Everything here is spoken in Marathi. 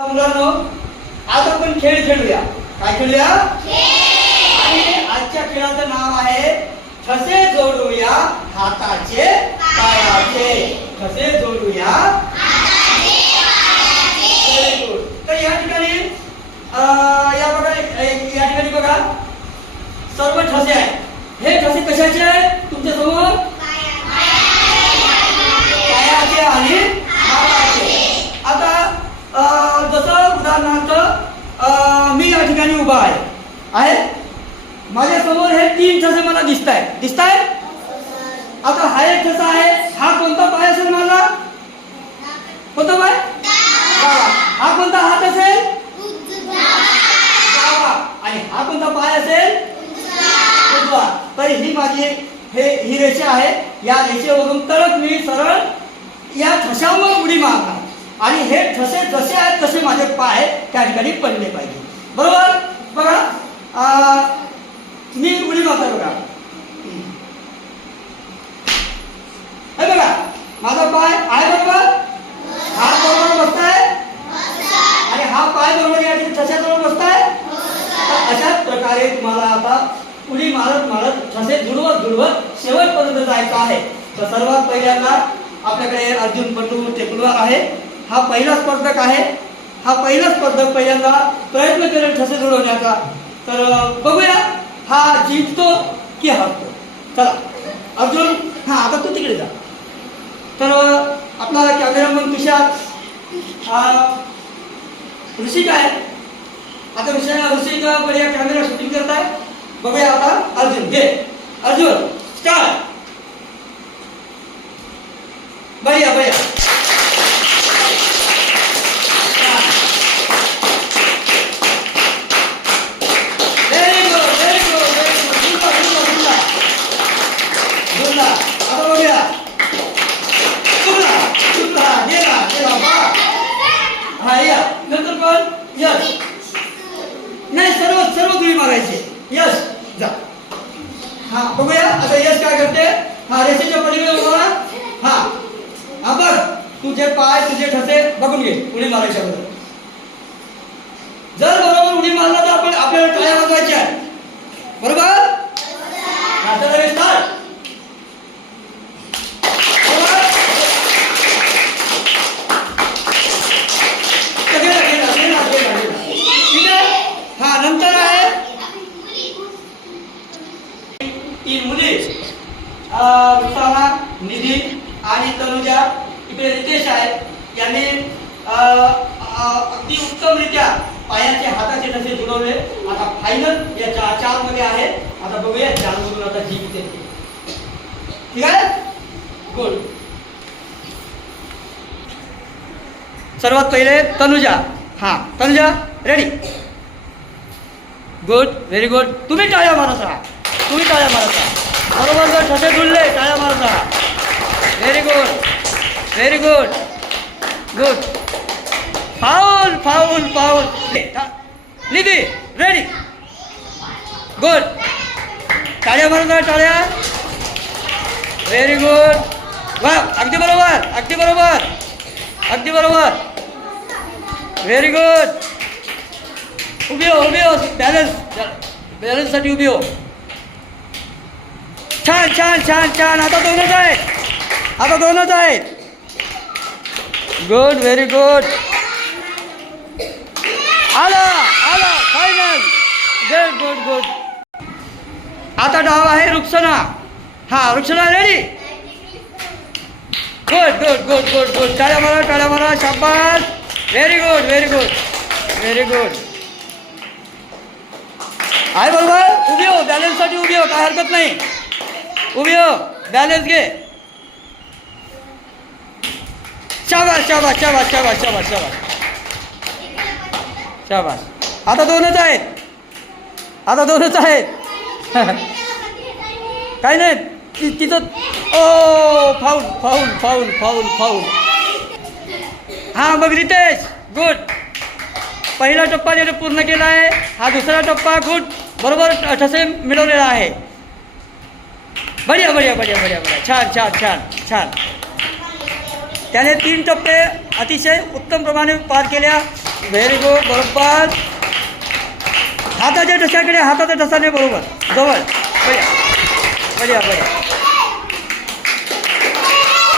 आज आपण खेळ खेळूया. काय खेळूया? आणि आजच्या खेळाचं नाव आहे ठसे जोडूया हाताचे पायाचे. ठसे जोडूया. तर या ठिकाणी या बघा या ठिकाणी बघा. सर्व ठसे आहेत. हे ठसे कशाचे आहेत? तुमच्यासमोर पायाचे आणि हाताचे आता अं, जसं उदाहरणार्थ अं, मी या ठिकाणी उभा आहे. आहे? माझ्यासमोर हे तीन ठसे मला दिसत आहे दिसत आहे आता हा एक ठसा आहे. हा कोणता पाय असेल माझा? कोणता पाय? हा कोणता हात असेल? आणि हा कोणता पाय असेल? उजवा. तर ही माझी हे ही रेषा आहे. या रेषेवरून तरच मी सरळ या ठशावर उडी मारणार. आणि हे ठसे जसे आहेत तसे माझे पाय त्या ठिकाणी पडले पाहिजे. बरोबर? बघा. अं, मी उडी मारता बघा. हे बघा. माझा पाय आहे बरोबर? हा बरोबर बसताय? आणि हा पाय बरोबर या ठिकाणी बरोबर बसताय? तर अशाच प्रकारे तुम्हाला आता उडी मारत मारत ठसे जुळवत जुळवत शेवटपर्यंत जायचं आहे. तर सर्वात पहिल्यांदा आपल्याकडे अर्जुन बंधू टेकुलवार आहे. हा पहिला स्पर्धक आहे. हा पहिला स्पर्धक पहिल्यांदा प्रयत्न करेल ठसे जुळवण्याचा. तर बघूया हा जिंकतो की हरतो. चला. अर्जुन हा आता तू तिकडे जा. तर आपला कॅमेरामन तुषार हा ऋषिक आहे. आता ऋषिका ऋषिक बढिया कॅमेरा शूटिंग करत आहे बघूया आता अर्जुन. घे. अर्जुन स्टार्ट बढिया बढिया very good very good very good झुंजा झुंजा झुंजा झुंजा आता बघूया झुंजा झुंजा गेला गेला बा हा या नंतर यस नाही सर्व सर्व तुम्ही मारायचे. यस जा. हा बघूया. आता यश काय करते? हा रेषेच्या पलीकडे उभा हा. हा बघ. तुझे पाय तुझे ठसे बघून घे. उडी मारायच्या बरोबर जर बरोबर उडी मारला तर आपण आपल्याला टाळ्या वाजवायच्या बरोबर हा, चला रे, start. बरोबर? गेला, गेला, गेला, गेला, गेला. ठीक आहे हा नंतर आहे तीन मुली अं, निधी आणि तनुजा इकडे रितेश आहेत. यांनी अगदी उत्तमरित्या पायाचे हाताचे नसे जुळवले आता फायनल या चार चारमध्ये आहे. आता बघूया चार मधून आता जिंकते ठीक आहे? गुड सर्वात पहिले तनुजा. हा Tanuja ready good very good तुम्ही टाळ्या मारत राहा तुम्ही टाळ्या मारत राहा बरोबर जर ठसे जुळले टाळ्या मारत राहा very good very good good foul foul foul Nidhi ready good टाळ्या मारत राहा टाळ्या व्हेरी गुड वा अगदी बरोबर अगदी बरोबर अगदी बरोबर व्हेरी गुड उभी हो उभी हो बॅलन्स बॅलन्ससाठी उभी हो छान छान छान छान. आता दोनच आहेत. आता दोनच आहेत. गुड व्हेरी गुड आला आला फायनल गुड गुड गुड आता डाव आहे रुक्षणा हा Rukshana ready good good good good good टाळ्या मारा टाळ्या मारा शाबास. Very good very good very good आहे बरोबर? उभी हो बॅलन्ससाठी उभी हो काय हरकत नाही. उभी हो बॅलन्स घे. शाबास शाबास शाबास शाबास शाबास शाबास. शाबास. आता दोनच आहेत. आता दोनच आहेत. काही नाही ति- तिथं ओ foul foul foul foul foul हां मग रितेश गुड पहिला टप्पा ज्याने पूर्ण केला आहे हा दुसरा टप्पा गुड बरोबर ठसे मिळवलेला आहे. बढिया बढिया बढिया बढिया बढिया। छान छान छान छान। त्याने तीन टप्पे अतिशय उत्तम प्रमाणे पार केल्या. व्हेरी गुड बरोबर. हाताच्या ठशाकडे हाताच्या ढसाने बरोबर. जवळ. बढिया. बढिया बढिया.